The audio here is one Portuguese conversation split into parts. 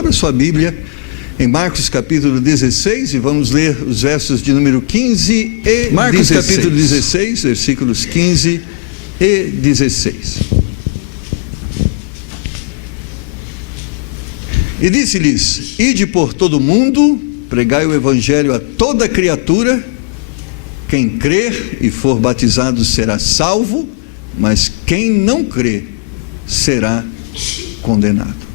Abra sua Bíblia em Marcos capítulo 16 e vamos ler os versos de número 15 e Marcos 16. Capítulo 16, versículos 15 e 16. E disse-lhes: ide por todo o mundo, pregai o evangelho a toda criatura. Quem crer e for batizado será salvo, mas quem não crer será condenado.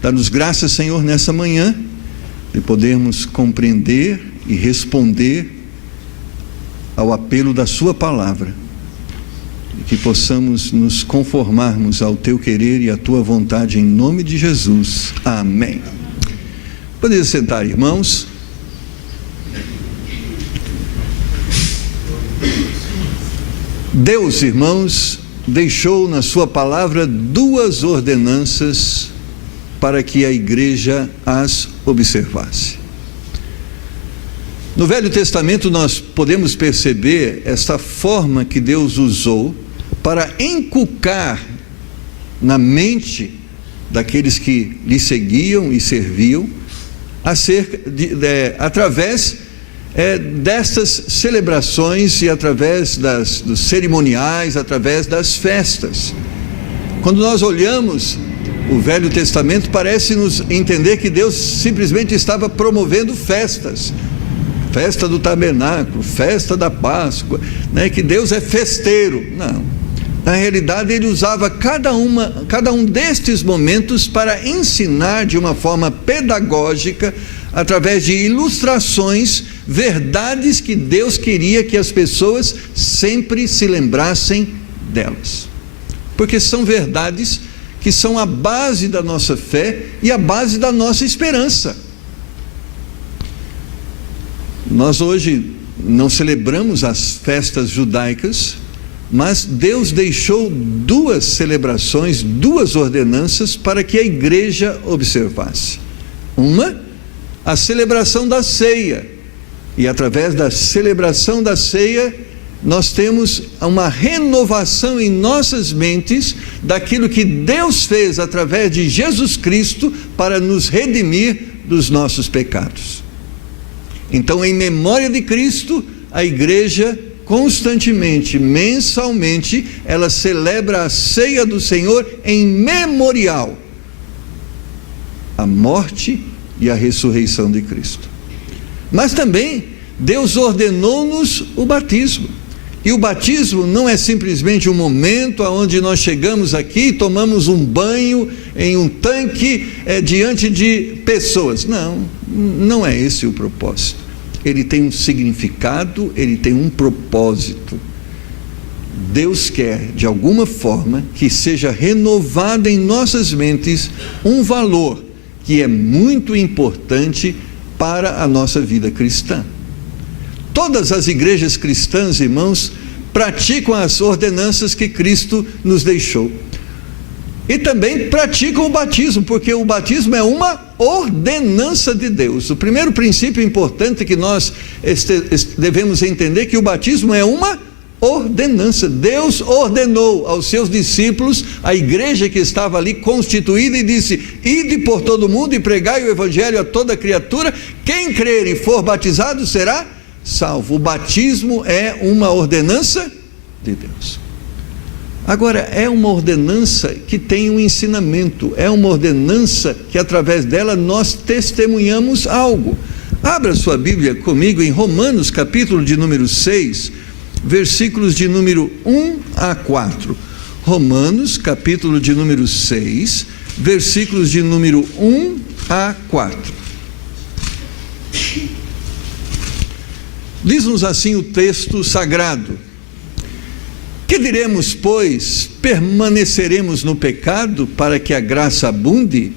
Dá-nos graça, Senhor, nessa manhã, de podermos compreender e responder ao apelo da Sua palavra, e que possamos nos conformarmos ao Teu querer e à Tua vontade, em nome de Jesus. Amém. Podem sentar, irmãos. Deus, irmãos, deixou na Sua palavra duas ordenanças para que a igreja as observasse. No Velho Testamento nós podemos perceber esta forma que Deus usou para inculcar na mente daqueles que lhe seguiam e serviam, através destas celebrações e através dos cerimoniais, através das festas. Quando nós olhamos o Velho Testamento, parece-nos entender que Deus simplesmente estava promovendo festas, festa do tabernáculo, festa da Páscoa, que Deus é festeiro. Não, na realidade Ele usava cada um destes momentos para ensinar de uma forma pedagógica, através de ilustrações, verdades que Deus queria que as pessoas sempre se lembrassem delas, porque são verdades que são a base da nossa fé e a base da nossa esperança. Nós hoje não celebramos as festas judaicas, mas Deus deixou duas celebrações, duas ordenanças para que a igreja observasse. Uma, a celebração da ceia, e através da celebração da ceia nós temos uma renovação em nossas mentes daquilo que Deus fez através de Jesus Cristo para nos redimir dos nossos pecados. Então, em memória de Cristo, a igreja constantemente, mensalmente, ela celebra a ceia do Senhor em memorial à morte e à ressurreição de Cristo. Mas também Deus ordenou-nos o batismo. E o batismo não é simplesmente um momento onde nós chegamos aqui e tomamos um banho em um tanque diante de pessoas. Não é esse o propósito. Ele tem um significado, ele tem um propósito. Deus quer, de alguma forma, que seja renovado em nossas mentes um valor que é muito importante para a nossa vida cristã. Todas as igrejas cristãs, irmãos, praticam as ordenanças que Cristo nos deixou. E também praticam o batismo, porque o batismo é uma ordenança de Deus. O primeiro princípio importante que nós devemos entender é que o batismo é uma ordenança. Deus ordenou aos seus discípulos, a igreja que estava ali constituída, e disse: ide por todo o mundo e pregai o evangelho a toda criatura. Quem crer e for batizado será salvo. O batismo é uma ordenança de Deus. Agora, é uma ordenança que tem um ensinamento, é uma ordenança que através dela nós testemunhamos algo. Abra sua Bíblia comigo em Romanos capítulo de número 6, versículos de número 1 a 4. Romanos capítulo de número 6, versículos de número 1 a 4. Diz-nos assim o texto sagrado: que diremos, pois? Permaneceremos no pecado para que a graça abunde?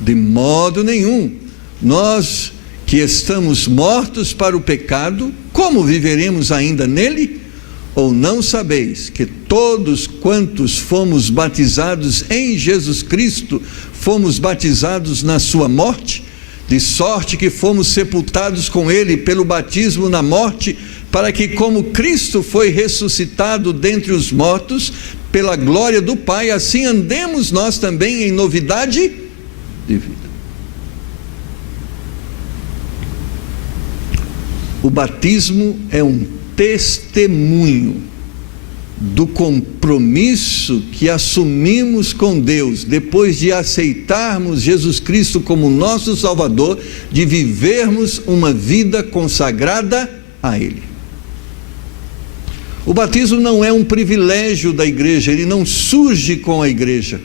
De modo nenhum. Nós que estamos mortos para o pecado, como viveremos ainda nele? Ou não sabeis que todos quantos fomos batizados em Jesus Cristo, fomos batizados na sua morte? De sorte que fomos sepultados com ele pelo batismo na morte, para que, como Cristo foi ressuscitado dentre os mortos, pela glória do Pai, assim andemos nós também em novidade de vida. O batismo é um testemunho do compromisso que assumimos com Deus depois de aceitarmos Jesus Cristo como nosso Salvador, de vivermos uma vida consagrada a Ele. O batismo não é um privilégio da igreja, ele não surge com a igreja.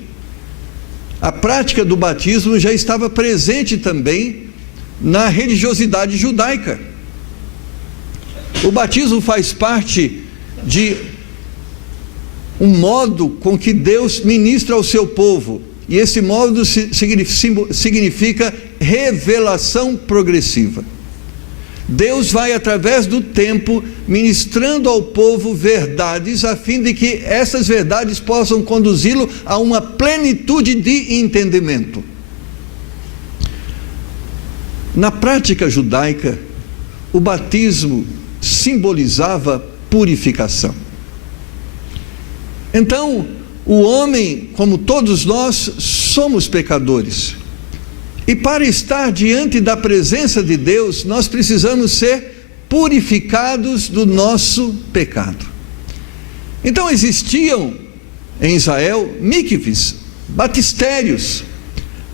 A prática do batismo já estava presente também na religiosidade judaica. O batismo faz parte de um modo com que Deus ministra ao seu povo, e esse modo significa revelação progressiva. Deus vai, através do tempo, ministrando ao povo verdades, a fim de que essas verdades possam conduzi-lo a uma plenitude de entendimento. Na prática judaica, o batismo simbolizava purificação. Então, o homem, como todos nós, somos pecadores. E para estar diante da presença de Deus, nós precisamos ser purificados do nosso pecado. Então existiam em Israel mikves, batistérios,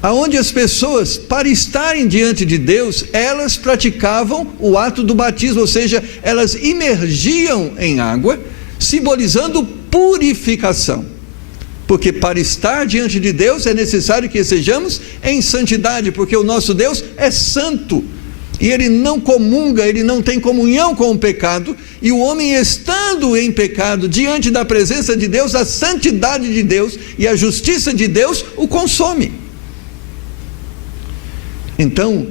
aonde as pessoas, para estarem diante de Deus, elas praticavam o ato do batismo, ou seja, elas imergiam em água, simbolizando purificação. Porque para estar diante de Deus é necessário que sejamos em santidade, porque o nosso Deus é santo, e Ele não comunga, Ele não tem comunhão com o pecado, e o homem estando em pecado, diante da presença de Deus, a santidade de Deus e a justiça de Deus o consome. Então,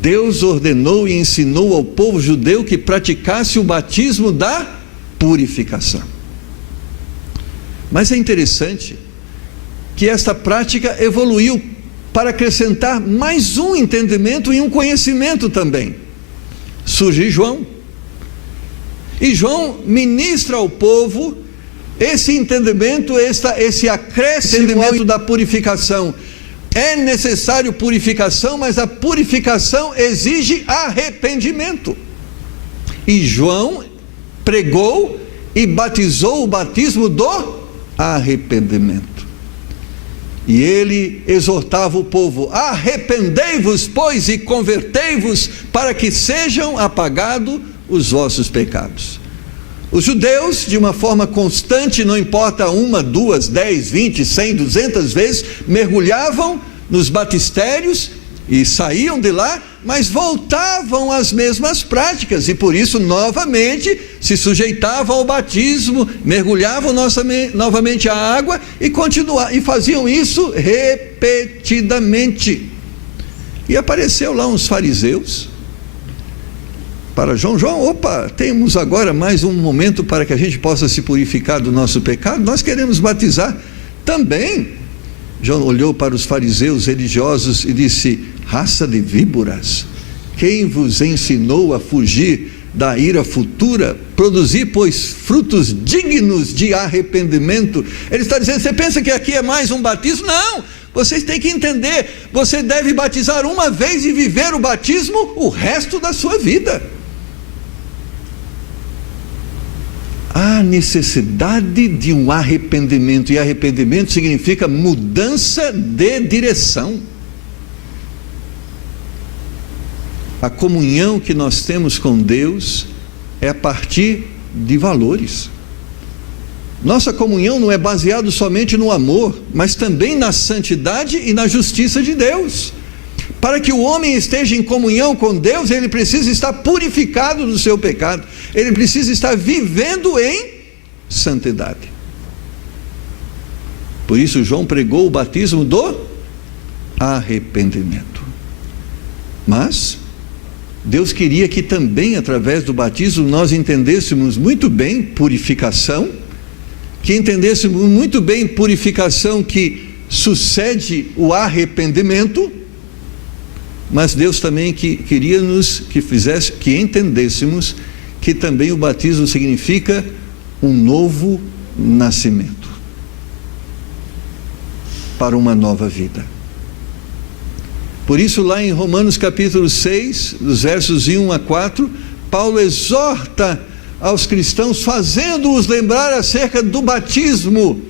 Deus ordenou e ensinou ao povo judeu que praticasse o batismo da purificação. Mas é interessante que esta prática evoluiu para acrescentar mais um entendimento e um conhecimento também. Surge João, e João ministra ao povo esse entendimento, esse acrescimento da purificação. É necessário purificação, mas a purificação exige arrependimento. E João pregou e batizou o batismo do arrependimento. E ele exortava o povo: arrependei-vos, pois, e convertei-vos, para que sejam apagados os vossos pecados. Os judeus, de uma forma constante, não importa 1, 2, 10, 20, 100, 200 vezes, mergulhavam nos batistérios e saíam de lá, mas voltavam às mesmas práticas, e por isso novamente se sujeitavam ao batismo, mergulhavam novamente a água e faziam isso repetidamente. E apareceu lá uns fariseus para João: opa, temos agora mais um momento para que a gente possa se purificar do nosso pecado, nós queremos batizar também. João olhou para os fariseus religiosos e disse: raça de víboras, quem vos ensinou a fugir da ira futura? Produzir, pois, frutos dignos de arrependimento. Ele está dizendo: você pensa que aqui é mais um batismo? Não! Vocês têm que entender, você deve batizar uma vez e viver o batismo o resto da sua vida. Há necessidade de um arrependimento, e arrependimento significa mudança de direção. A comunhão que nós temos com Deus é a partir de valores. Nossa comunhão não é baseada somente no amor, mas também na santidade e na justiça de Deus. Para que o homem esteja em comunhão com Deus, ele precisa estar purificado do seu pecado, ele precisa estar vivendo em santidade. Por isso João pregou o batismo do arrependimento. Mas Deus queria que também, através do batismo, nós entendêssemos muito bem purificação, que entendêssemos muito bem purificação que sucede o arrependimento. Mas Deus também queria que entendêssemos que também o batismo significa um novo nascimento para uma nova vida. Por isso, lá em Romanos capítulo 6, dos versos 1 a 4, Paulo exorta aos cristãos, fazendo-os lembrar acerca do batismo,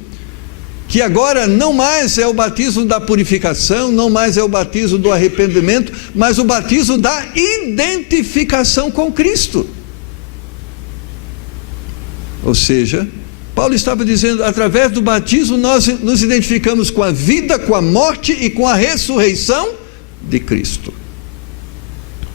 que agora não mais é o batismo da purificação, não mais é o batismo do arrependimento, mas o batismo da identificação com Cristo. Ou seja, Paulo estava dizendo, através do batismo nós nos identificamos com a vida, com a morte e com a ressurreição de Cristo.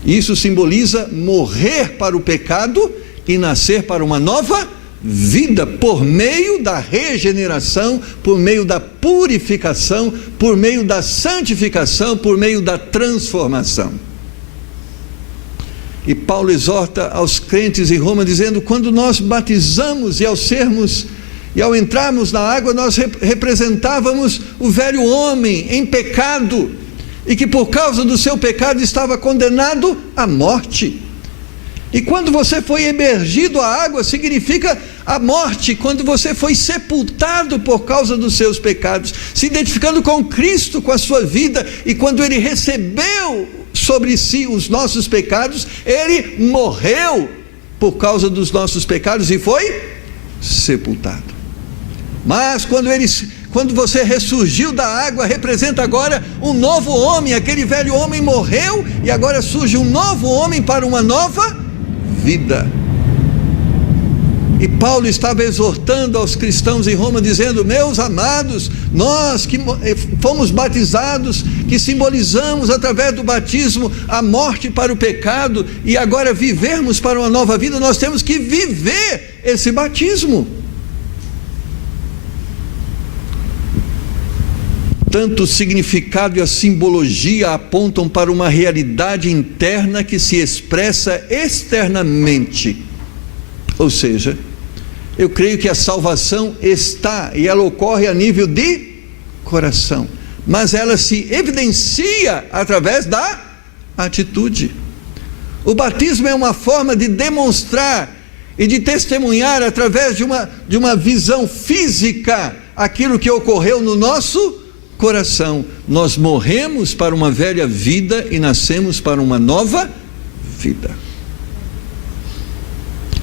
Isso simboliza morrer para o pecado e nascer para uma nova vida, por meio da regeneração, por meio da purificação, por meio da santificação, por meio da transformação. E Paulo exorta aos crentes em Roma, dizendo, quando nós batizamos e ao entrarmos na água, nós representávamos o velho homem em pecado, e que por causa do seu pecado estava condenado à morte. E quando você foi emergido à água, significa a morte, quando você foi sepultado por causa dos seus pecados, se identificando com Cristo, com a sua vida, e quando Ele recebeu sobre si os nossos pecados, Ele morreu por causa dos nossos pecados e foi sepultado. Mas quando você ressurgiu da água, representa agora um novo homem. Aquele velho homem morreu e agora surge um novo homem para uma nova vida. E Paulo estava exortando aos cristãos em Roma, dizendo, meus amados, nós que fomos batizados, que simbolizamos através do batismo a morte para o pecado, e agora vivermos para uma nova vida, nós temos que viver esse batismo. Tanto o significado e a simbologia apontam para uma realidade interna que se expressa externamente. Ou seja, eu creio que a salvação está e ela ocorre a nível de coração, mas ela se evidencia através da atitude. O batismo é uma forma de demonstrar e de testemunhar através de uma visão física aquilo que ocorreu no nosso coração. Nós morremos para uma velha vida e nascemos para uma nova vida.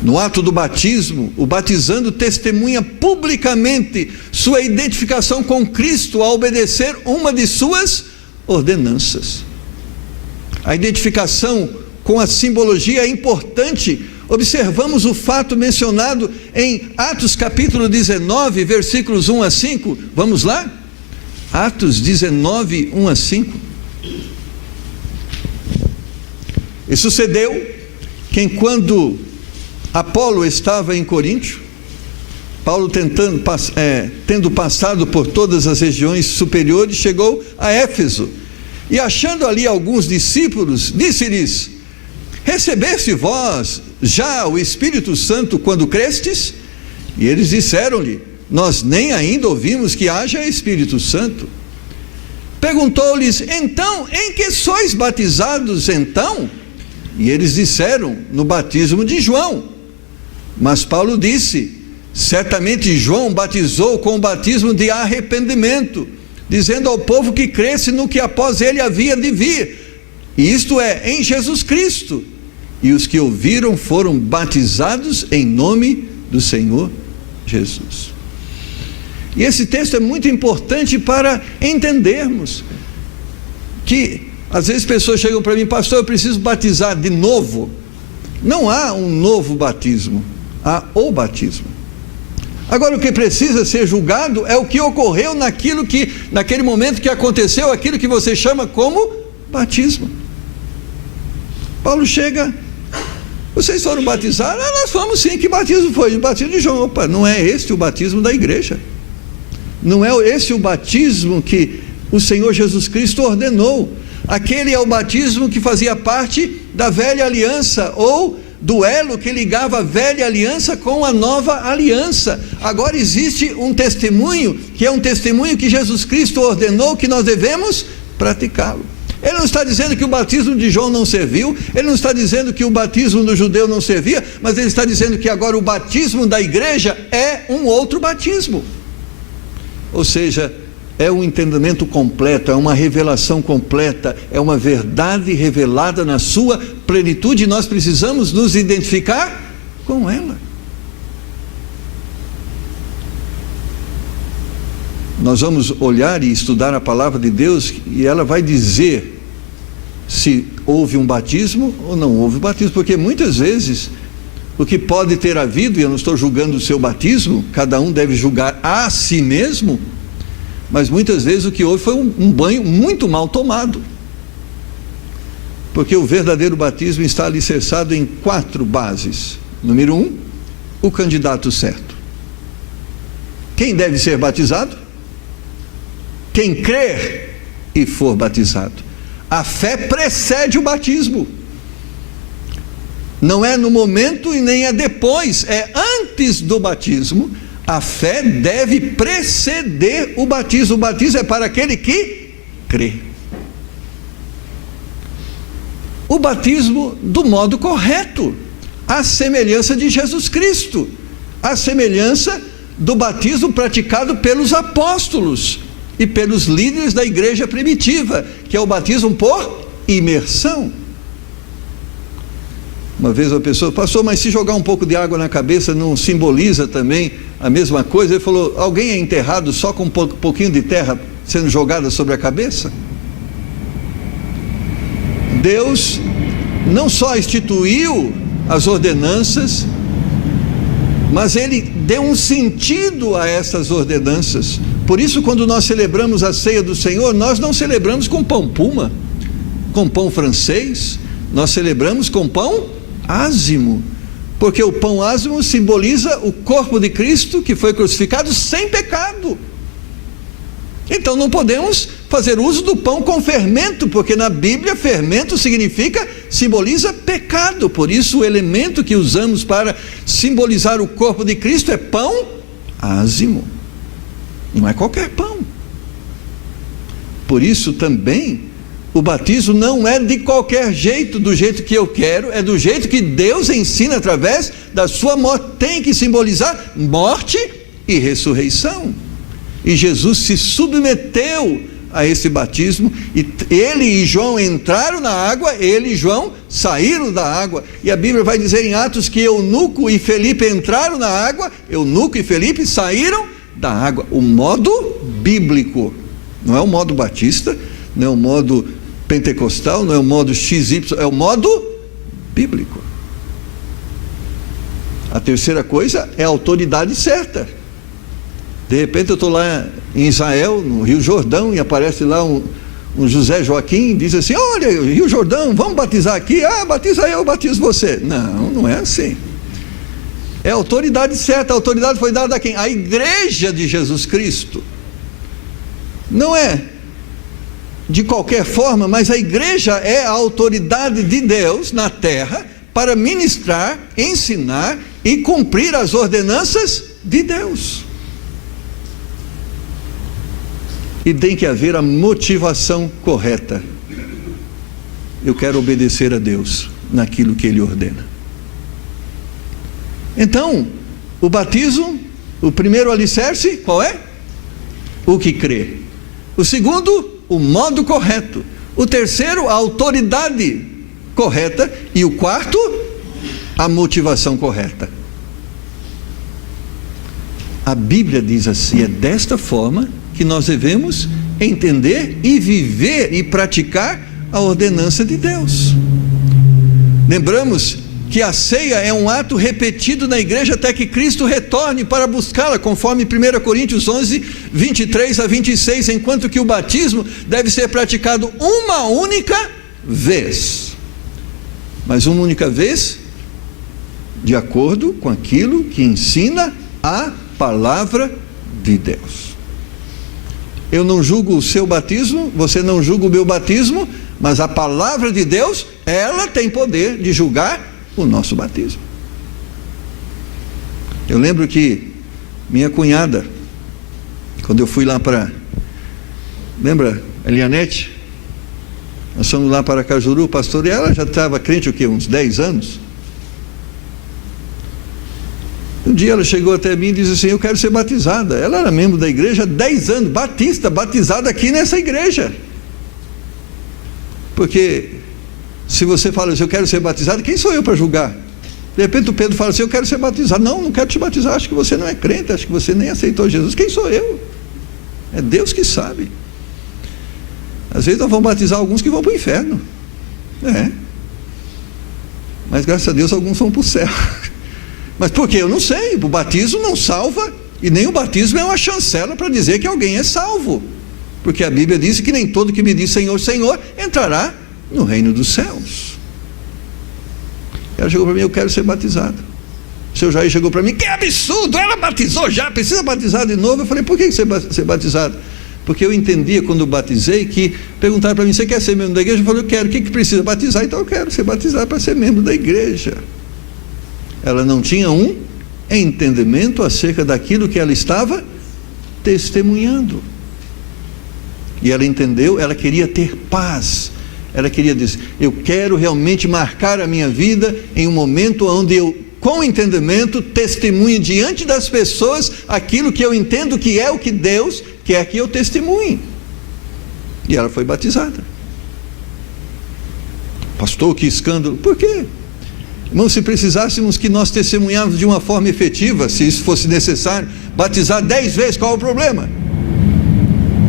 No ato do batismo, o batizando testemunha publicamente sua identificação com Cristo ao obedecer uma de suas ordenanças. A identificação com a simbologia é importante. Observamos o fato mencionado em Atos capítulo 19, versículos 1 a 5. Vamos lá? Atos 19, 1 a 5. E sucedeu que enquanto Apolo estava em Coríntio, Paulo tendo passado por todas as regiões superiores, chegou a Éfeso, e achando ali alguns discípulos, disse-lhes, recebeste vós já o Espírito Santo quando crestes? E eles disseram-lhe, nós nem ainda ouvimos que haja Espírito Santo. Perguntou-lhes, então, em que sois batizados então? E eles disseram, no batismo de João. Mas Paulo disse, certamente João batizou com o batismo de arrependimento, dizendo ao povo que cresce no que após ele havia de vir, isto é, em Jesus Cristo. E os que ouviram foram batizados em nome do Senhor Jesus. E esse texto é muito importante para entendermos que às vezes pessoas chegam para mim, pastor, eu preciso batizar de novo. Não há um novo batismo, há o batismo. Agora o que precisa ser julgado é o que ocorreu naquele momento que aconteceu, aquilo que você chama como batismo. Paulo chega, vocês foram batizados? Nós fomos sim. Que batismo foi? O batismo de João. Opa, não é este o batismo da igreja, não é esse o batismo que o Senhor Jesus Cristo ordenou. Aquele é o batismo que fazia parte da velha aliança, ou do elo que ligava a velha aliança com a nova aliança. Agora existe um testemunho, que é um testemunho que Jesus Cristo ordenou que nós devemos praticá-lo. Ele não está dizendo que o batismo de João não serviu, ele não está dizendo que o batismo do judeu não servia, mas ele está dizendo que agora o batismo da igreja é um outro batismo. Ou seja, é um entendimento completo, é uma revelação completa, é uma verdade revelada na sua plenitude, e nós precisamos nos identificar com ela. Nós vamos olhar e estudar a palavra de Deus, e ela vai dizer se houve um batismo ou não houve batismo, porque muitas vezes o que pode ter havido, e eu não estou julgando o seu batismo, cada um deve julgar a si mesmo, mas muitas vezes o que houve foi um banho muito mal tomado, porque o verdadeiro batismo está alicerçado em 4 bases. Número 1, o candidato certo. Quem deve ser batizado? Quem crer e for batizado. A fé precede o batismo. Não é no momento e nem é depois, é antes do batismo. A fé deve preceder o batismo. O batismo é para aquele que crê. O batismo do modo correto, a semelhança de Jesus Cristo, a semelhança do batismo praticado pelos apóstolos e pelos líderes da igreja primitiva, que é o batismo por imersão. Uma vez uma pessoa: pastor, mas se jogar um pouco de água na cabeça não simboliza também a mesma coisa? Ele falou: alguém é enterrado só com um pouquinho de terra sendo jogada sobre a cabeça? Deus não só instituiu as ordenanças, mas Ele deu um sentido a essas ordenanças. Por isso, quando nós celebramos a ceia do Senhor, nós não celebramos com pão puma, com pão francês, nós celebramos com pão ázimo, porque o pão ázimo simboliza o corpo de Cristo que foi crucificado sem pecado. Então não podemos fazer uso do pão com fermento, porque na Bíblia fermento simboliza pecado. Por isso o elemento que usamos para simbolizar o corpo de Cristo é pão ázimo, não é qualquer pão. Por isso também o batismo não é de qualquer jeito, do jeito que eu quero, é do jeito que Deus ensina através da sua morte. Tem que simbolizar morte e ressurreição. E Jesus se submeteu a esse batismo, e ele e João entraram na água, ele e João saíram da água. E a Bíblia vai dizer em Atos que Eunuco e Felipe entraram na água, Eunuco e Felipe saíram da água. O modo bíblico, não é o modo batista, não é o modo pentecostal, não é o modo XY, é o modo bíblico. A terceira coisa é a autoridade certa. De repente eu estou lá em Israel, no Rio Jordão, e aparece lá um José Joaquim, e diz assim: olha, Rio Jordão, vamos batizar aqui. Ah, batiza eu batizo você. Não, não é assim. É a autoridade certa. A autoridade foi dada a quem? A igreja de Jesus Cristo. Não é de qualquer forma, mas a igreja é a autoridade de Deus na terra para ministrar, ensinar e cumprir as ordenanças de Deus. E tem que haver a motivação correta. Eu quero obedecer a Deus naquilo que Ele ordena. Então, o batismo, o primeiro alicerce, qual é? O que crê. O segundo, o modo correto. O terceiro, a autoridade correta. E o quarto, a motivação correta. A Bíblia diz assim, é desta forma que nós devemos entender e viver e praticar a ordenança de Deus. Lembramos que a ceia é um ato repetido na igreja até que Cristo retorne para buscá-la, conforme 1 Coríntios 11, 23 a 26, enquanto que o batismo deve ser praticado uma única vez. Mas uma única vez, de acordo com aquilo que ensina a palavra de Deus. Eu não julgo o seu batismo, você não julga o meu batismo, mas a palavra de Deus, ela tem poder de julgar o nosso batismo. Eu lembro que minha cunhada, quando eu fui lá para, lembra, Elianete? Nós fomos lá para Cajuru, pastor, e ela já estava crente o quê? Uns 10 anos? Um dia ela chegou até mim e disse assim: eu quero ser batizada. Ela era membro da igreja há 10 anos, batista, batizada aqui nessa igreja. Porque se você fala assim, eu quero ser batizado, quem sou eu para julgar? De repente o Pedro fala assim, eu quero ser batizado. Não quero te batizar, acho que você não é crente, acho que você nem aceitou Jesus. Quem sou eu? É Deus que sabe. Às vezes nós vamos batizar alguns que vão para o inferno. Mas graças a Deus alguns vão para o céu. Mas por quê? Eu não sei. O batismo não salva, e nem o batismo é uma chancela para dizer que alguém é salvo. Porque a Bíblia diz que nem todo que me diz Senhor, Senhor, entrará no reino dos céus. Ela chegou para mim, eu quero ser batizado. O seu Jair chegou para mim, que absurdo, ela batizou já, precisa batizar de novo. Eu falei, por que você ser batizado? Porque eu entendia quando batizei que perguntaram para mim, você quer ser membro da igreja? Eu falei, eu quero. O que precisa batizar? Então eu quero ser batizado para ser membro da igreja. Ela não tinha um entendimento acerca daquilo que ela estava testemunhando. E ela entendeu, ela queria ter paz. Ela queria dizer, eu quero realmente marcar a minha vida em um momento onde eu, com entendimento, testemunho diante das pessoas aquilo que eu entendo que é o que Deus quer que eu testemunhe. E ela foi batizada. Pastor, que escândalo. Por quê? Irmão, se precisássemos que nós testemunhássemos de uma forma efetiva, se isso fosse necessário, batizar 10 vezes, qual é o problema?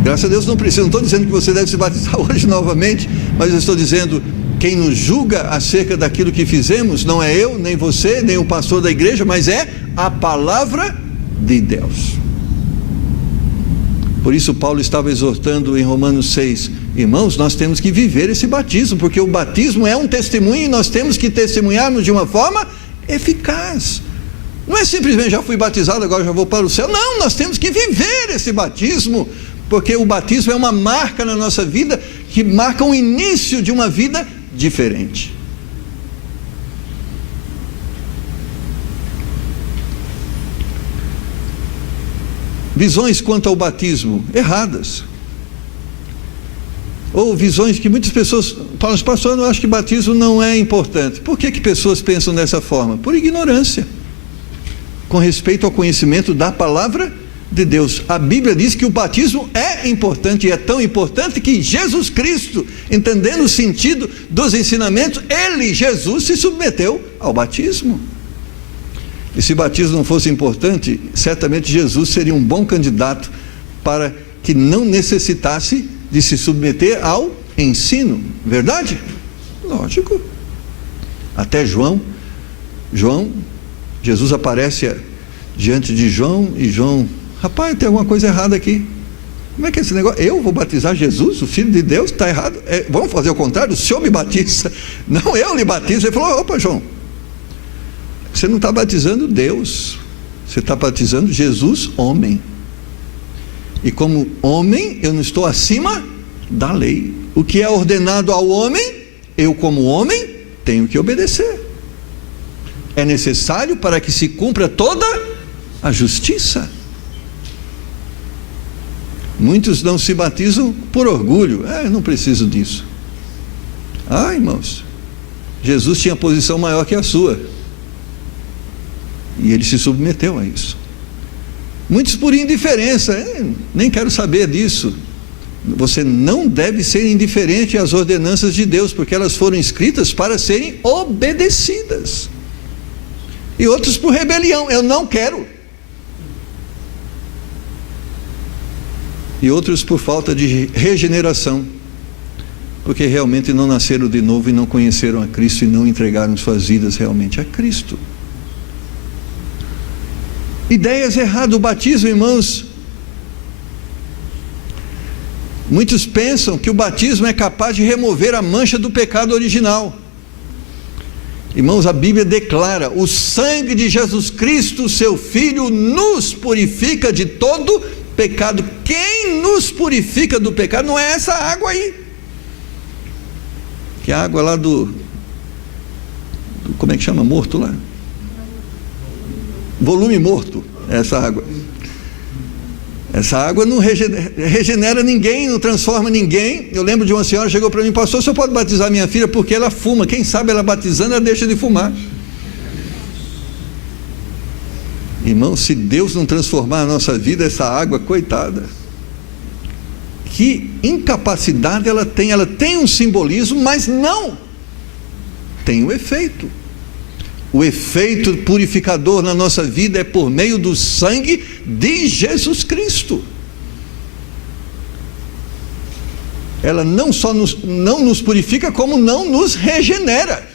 Graças a Deus não precisa. Não estou dizendo que você deve se batizar hoje novamente, mas eu estou dizendo, quem nos julga acerca daquilo que fizemos, não é eu, nem você, nem o pastor da igreja, mas é a palavra de Deus. Por isso Paulo estava exortando em Romanos 6, irmãos, nós temos que viver esse batismo, porque o batismo é um testemunho e nós temos que testemunharmos de uma forma eficaz. Não é simplesmente já fui batizado, agora já vou para o céu. Não, nós temos que viver esse batismo, porque o batismo é uma marca na nossa vida, que marca o início de uma vida diferente. Visões quanto ao batismo erradas, ou visões que muitas pessoas falam, pastor, eu acho que batismo não é importante. Por que pessoas pensam dessa forma? Por ignorância com respeito ao conhecimento da palavra de Deus. A Bíblia diz que o batismo é importante, e é tão importante que Jesus Cristo, entendendo o sentido dos ensinamentos, Jesus se submeteu ao batismo. E se batismo não fosse importante, certamente Jesus seria um bom candidato para que não necessitasse de se submeter ao ensino, verdade? Lógico. Até Jesus aparece diante de João, e João, rapaz, tem alguma coisa errada aqui. Como é que é esse negócio? Eu vou batizar Jesus, o Filho de Deus? Está errado. Vamos fazer o contrário, o Senhor me batiza, não eu lhe batizo. Ele falou, opa João, você não está batizando Deus, você está batizando Jesus, homem. E como homem, eu não estou acima da lei. O que é ordenado ao homem, eu como homem, tenho que obedecer. É necessário para que se cumpra toda a justiça. Muitos não se batizam por orgulho. Eu não preciso disso. Irmãos, Jesus tinha posição maior que a sua, e ele se submeteu a isso. Muitos por indiferença, nem quero saber disso. Você não deve ser indiferente às ordenanças de Deus, porque elas foram escritas para serem obedecidas. E outros por rebelião, eu não quero. E outros por falta de regeneração, porque realmente não nasceram de novo e não conheceram a Cristo e não entregaram suas vidas realmente a Cristo. Ideias erradas. O batismo, irmãos, muitos pensam que o batismo é capaz de remover a mancha do pecado original. Irmãos, a Bíblia declara, o sangue de Jesus Cristo, seu Filho, nos purifica de todo pecado. Quem nos purifica do pecado não é essa água aí, que é a água lá do como é que chama? Morto lá? Volume morto, essa água. Essa água não regenera ninguém, não transforma ninguém. Eu lembro de uma senhora que chegou para mim, pastor, o senhor pode batizar minha filha porque ela fuma, quem sabe ela batizando, ela deixa de fumar. Irmão, se Deus não transformar a nossa vida, essa água, coitada, que incapacidade ela tem um simbolismo, mas não tem o efeito. O efeito purificador na nossa vida é por meio do sangue de Jesus Cristo. Ela não só não nos purifica, como não nos regenera.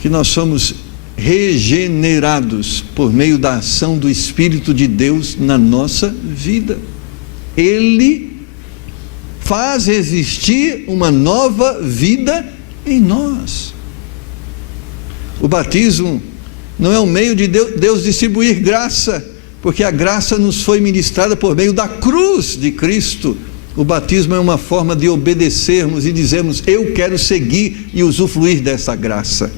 Que nós somos regenerados por meio da ação do Espírito de Deus na nossa vida. Ele faz existir uma nova vida em nós. O batismo não é um meio de Deus distribuir graça, porque a graça nos foi ministrada por meio da cruz de Cristo. O batismo é uma forma de obedecermos e dizermos: eu quero seguir e usufruir dessa graça.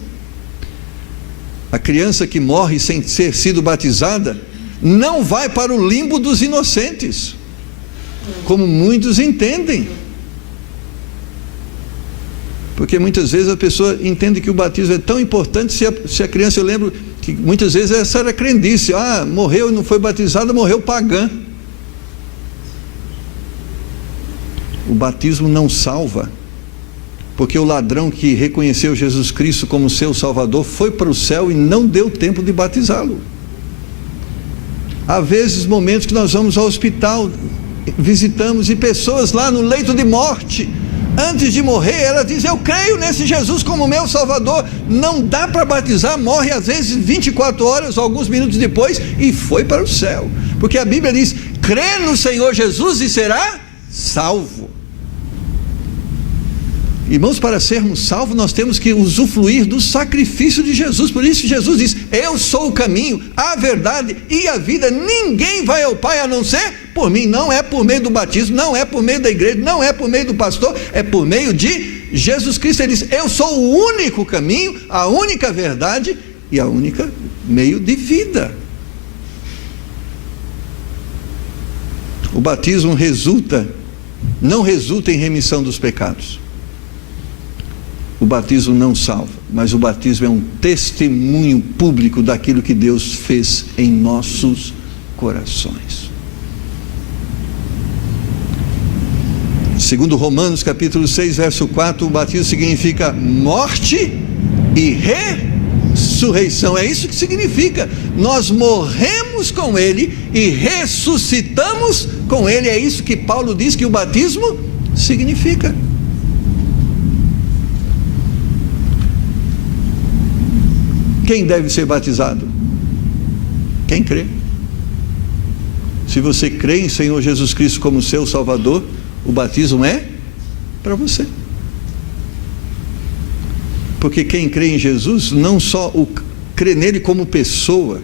A criança que morre sem ter sido batizada não vai para o limbo dos inocentes, como muitos entendem. Porque muitas vezes a pessoa entende que o batismo é tão importante. Se a criança, eu lembro que muitas vezes essa era a crendice: morreu e não foi batizada, morreu pagã. O batismo não salva, porque o ladrão que reconheceu Jesus Cristo como seu Salvador foi para o céu e não deu tempo de batizá-lo. Há vezes, momentos que nós vamos ao hospital, visitamos, e pessoas lá no leito de morte, antes de morrer, ela diz: eu creio nesse Jesus como meu Salvador. Não dá para batizar, morre às vezes 24 horas, alguns minutos depois, e foi para o céu, porque a Bíblia diz: crê no Senhor Jesus e será salvo. Irmãos, para sermos salvos, nós temos que usufruir do sacrifício de Jesus. Por isso Jesus diz: eu sou o caminho, a verdade e a vida. Ninguém vai ao Pai a não ser por mim. Não é por meio do batismo, não é por meio da igreja, não é por meio do pastor, é por meio de Jesus Cristo. Ele diz: eu sou o único caminho, a única verdade e a única meio de vida. O batismo não resulta em remissão dos pecados. O batismo não salva, mas o batismo é um testemunho público daquilo que Deus fez em nossos corações. Segundo Romanos capítulo 6, verso 4, o batismo significa morte e ressurreição. É isso que significa. Nós morremos com Ele e ressuscitamos com Ele. É isso que Paulo diz que o batismo significa. Quem deve ser batizado? Quem crê. Se você crê em Senhor Jesus Cristo como seu Salvador, o batismo é para você. Porque quem crê em Jesus não só crê nele como pessoa,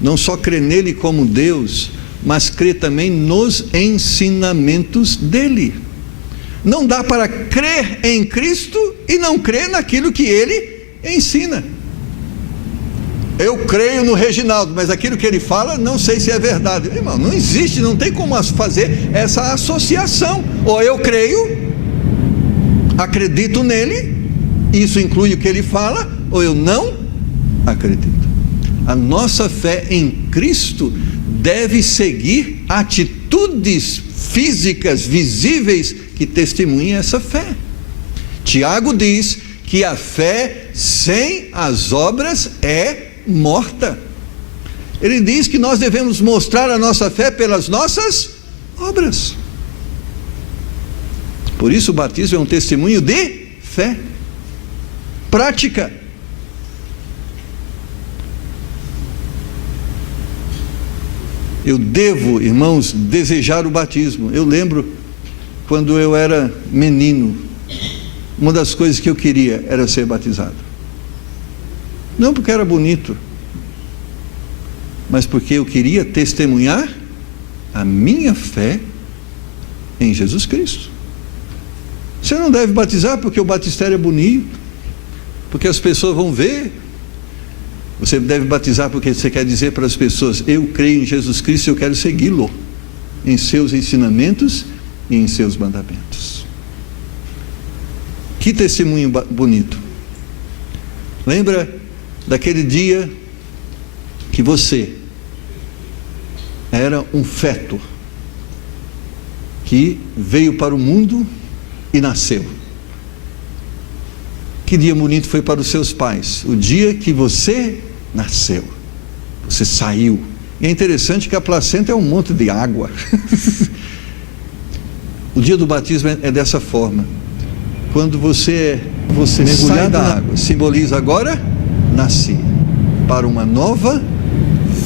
não só crê nele como Deus, mas crê também nos ensinamentos dele. Não dá para crer em Cristo e não crer naquilo que ele ensina. Eu creio no Reginaldo, mas aquilo que ele fala, não sei se é verdade. Irmão, não existe, não tem como fazer essa associação. Ou eu creio, acredito nele, isso inclui o que ele fala, ou eu não acredito. A nossa fé em Cristo deve seguir atitudes físicas, visíveis, que testemunhem essa fé. Tiago diz que a fé sem as obras é morta. Ele diz que nós devemos mostrar a nossa fé pelas nossas obras. Por isso o batismo é um testemunho de fé, prática. Eu devo, irmãos, desejar o batismo. Eu lembro quando eu era menino, uma das coisas que eu queria era ser batizado. Não porque era bonito, mas porque eu queria testemunhar a minha fé em Jesus Cristo. Você não deve batizar porque o batistério é bonito, porque as pessoas vão ver. Você deve batizar porque você quer dizer para as pessoas: eu creio em Jesus Cristo e eu quero segui-lo em seus ensinamentos e em seus mandamentos. Que testemunho bonito. Lembra daquele dia que você era um feto que veio para o mundo e nasceu. Que dia bonito foi para os seus pais, o dia que você nasceu, você saiu. E é interessante que a placenta é um monte de água. O dia do batismo é dessa forma. Quando você sai da água, simboliza agora, nasci para uma nova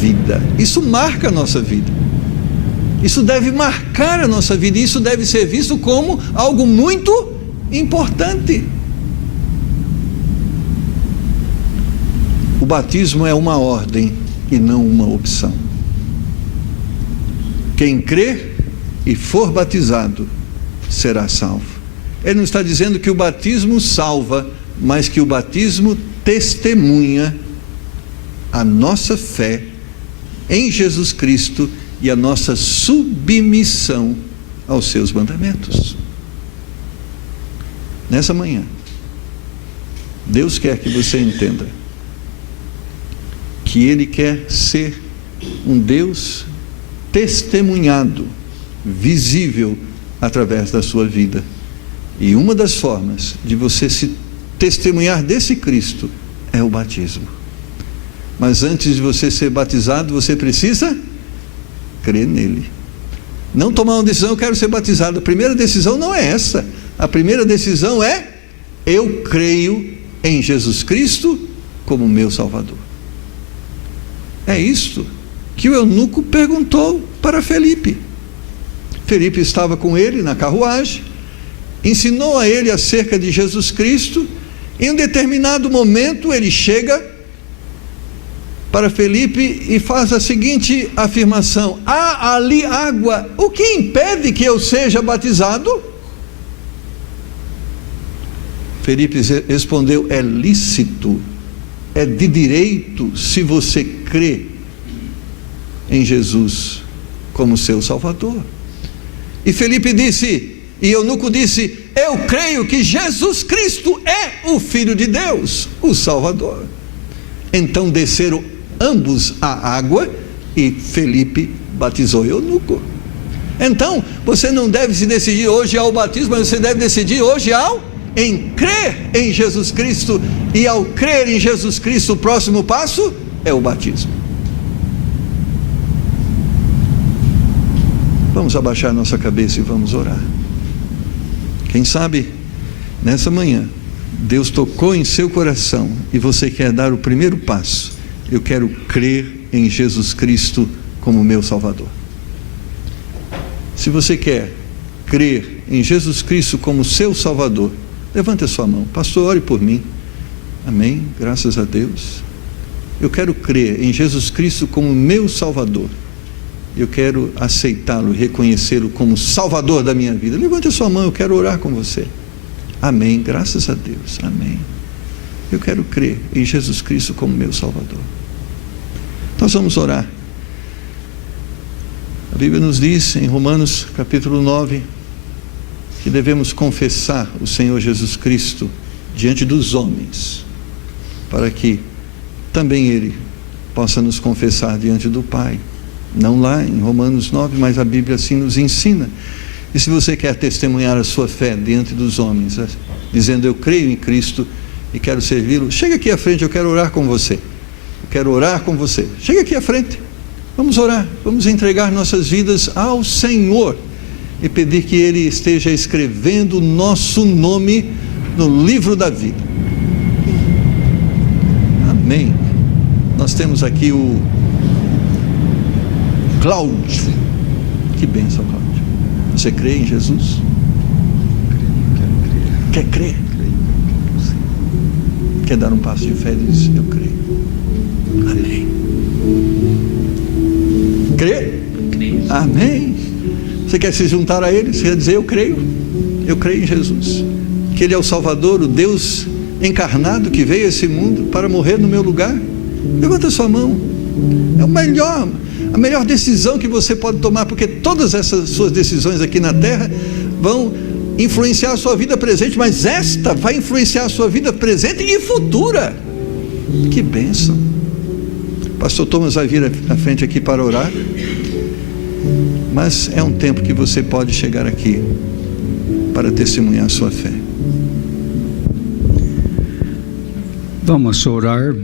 vida. Isso marca a nossa vida. Isso deve marcar a nossa vida. E isso deve ser visto como algo muito importante. O batismo é uma ordem e não uma opção. Quem crer e for batizado será salvo. Ele não está dizendo que o batismo salva, mas que o batismo testemunha a nossa fé em Jesus Cristo e a nossa submissão aos seus mandamentos. Nessa manhã, Deus quer que você entenda que Ele quer ser um Deus testemunhado, visível através da sua vida. E uma das formas de você se testemunhar desse Cristo é o batismo. Mas antes de você ser batizado, você precisa crer nele. Não tomar uma decisão, eu quero ser batizado. A primeira decisão não é essa. A primeira decisão é: eu creio em Jesus Cristo como meu Salvador. É isto que o eunuco perguntou para Felipe. Felipe estava com ele na carruagem, ensinou a ele acerca de Jesus Cristo. Em um determinado momento ele chega para Felipe e faz a seguinte afirmação: há ali água, o que impede que eu seja batizado? Felipe respondeu: é lícito, é de direito, se você crê em Jesus como seu Salvador. E Felipe disse, e eunuco disse: eu creio que Jesus Cristo é o Filho de Deus, o Salvador. Então desceram ambos à água e Felipe batizou o eunuco. Então você não deve se decidir hoje ao batismo, mas você deve decidir hoje em crer em Jesus Cristo. E ao crer em Jesus Cristo, o próximo passo é o batismo. Vamos abaixar nossa cabeça e vamos orar. Quem sabe nessa manhã Deus tocou em seu coração e você quer dar o primeiro passo. Eu quero crer em Jesus Cristo como meu Salvador. Se você quer crer em Jesus Cristo como seu Salvador, levante a sua mão. Pastor, ore por mim. Amém, graças a Deus. Eu quero crer em Jesus Cristo como meu Salvador. Eu quero aceitá-lo, reconhecê-lo como Salvador da minha vida. Levante a sua mão, eu quero orar com você. Amém, graças a Deus, amém. Eu quero crer em Jesus Cristo como meu Salvador. Nós vamos orar. A Bíblia nos diz em Romanos capítulo 9, que devemos confessar o Senhor Jesus Cristo diante dos homens, para que também Ele possa nos confessar diante do Pai. Não lá em Romanos 9, mas a Bíblia assim nos ensina. E se você quer testemunhar a sua fé diante dos homens, dizendo: eu creio em Cristo e quero servi-lo, chega aqui à frente, eu quero orar com você. Eu quero orar com você. Chega aqui à frente. Vamos orar, vamos entregar nossas vidas ao Senhor e pedir que Ele esteja escrevendo o nosso nome no livro da vida. Amém. Nós temos aqui o Cláudio. Que bênção, Cláudio. Você crê em Jesus? Quer crer? Quer dar um passo de fé e diz: eu creio. Amém. Crê? Amém. Você quer se juntar a Ele? Você quer dizer: eu creio em Jesus, que Ele é o Salvador, o Deus encarnado que veio a esse mundo para morrer no meu lugar? Levanta a sua mão. É a melhor decisão que você pode tomar, porque todas essas suas decisões aqui na terra vão influenciar a sua vida presente, mas esta vai influenciar a sua vida presente e futura. Que bênção. Pastor Thomas vai vir à frente aqui para orar. Mas é um tempo que você pode chegar aqui para testemunhar a sua fé. Vamos orar.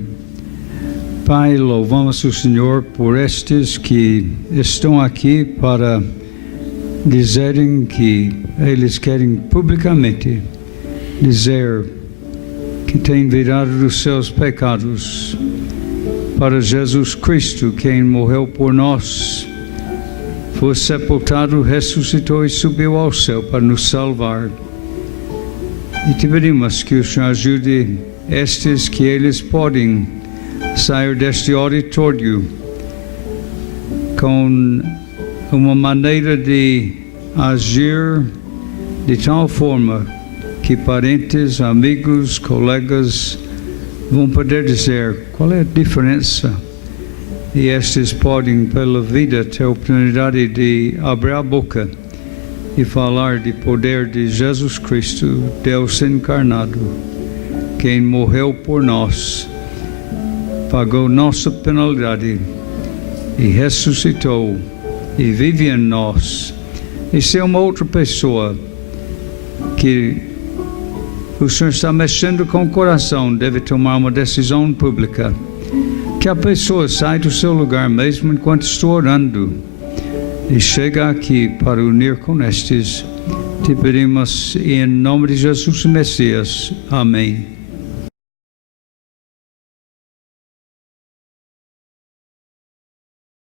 Pai, louvamos o Senhor por estes que estão aqui para dizerem que eles querem publicamente dizer que têm virado dos seus pecados para Jesus Cristo, quem morreu por nós, foi sepultado, ressuscitou e subiu ao céu para nos salvar. E te pedimos que o Senhor ajude estes que eles podem sair deste auditório com uma maneira de agir de tal forma que parentes, amigos, colegas vão poder dizer qual é a diferença. E estes podem, pela vida, ter a oportunidade de abrir a boca e falar de poder de Jesus Cristo, Deus encarnado, quem morreu por nós, pagou nossa penalidade e ressuscitou e vive em nós. E se é uma outra pessoa que o Senhor está mexendo com o coração, deve tomar uma decisão pública, que a pessoa sai do seu lugar mesmo enquanto estou orando e chega aqui para unir com estes. Te pedimos em nome de Jesus Messias. Amém.